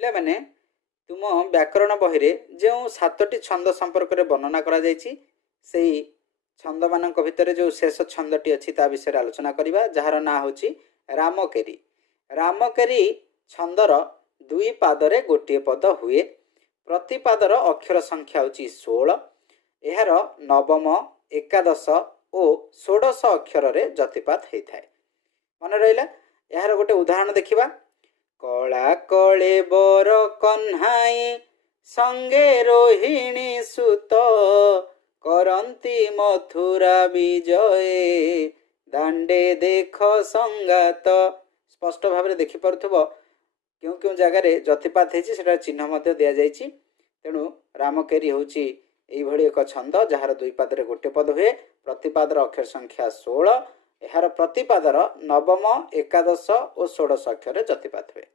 ପିଲାମାନେ ତୁମ ବ୍ୟାକରଣ ବହିରେ ଯେଉଁ 7ଟି ଛନ୍ଦ ସମ୍ପର୍କରେ ବର୍ଣ୍ଣନା କରାଯାଇଛି ସେହି ଛନ୍ଦମାନଙ୍କ ଭିତରେ ଯେଉଁ ଶେଷ ଛନ୍ଦଟି ଅଛି ତା ବିଷୟରେ ଆଲୋଚନା କରିବା, ଯାହାର ନାଁ ହେଉଛି ରାମକେରି। ରାମକେରି ଛନ୍ଦର 2 ପାଦରେ ଗୋଟିଏ ପଦ ହୁଏ। ପ୍ରତି ପାଦର ଅକ୍ଷର ସଂଖ୍ୟା ହେଉଛି 16। ଏହାର ନବମ, ଏକାଦଶ ଓ ଷୋଡ଼ଶ ଅକ୍ଷରରେ ଯତିପାତ ହୋଇଥାଏ। ମନେ ରହିଲା? ଏହାର ଗୋଟେ ଉଦାହରଣ ଦେଖିବା। କଳା କଳେ बर कन्हाई संगे रोहिणी सुत करंती मथुरा विजय दांडे देख संगात। स्पष्ट भाव में देखिपे क्यों क्यों जगार जतिपात होता चिन्ह दि जाइए। तेणु रामकेरी हूँ यही एक छंद जार 2 पादरे गोटे पद हुए। प्रतिपादर अक्षर संख्या 16। यार प्रतिपादर नवम, एकादश और षोड़श अक्षर जतिपात हुए।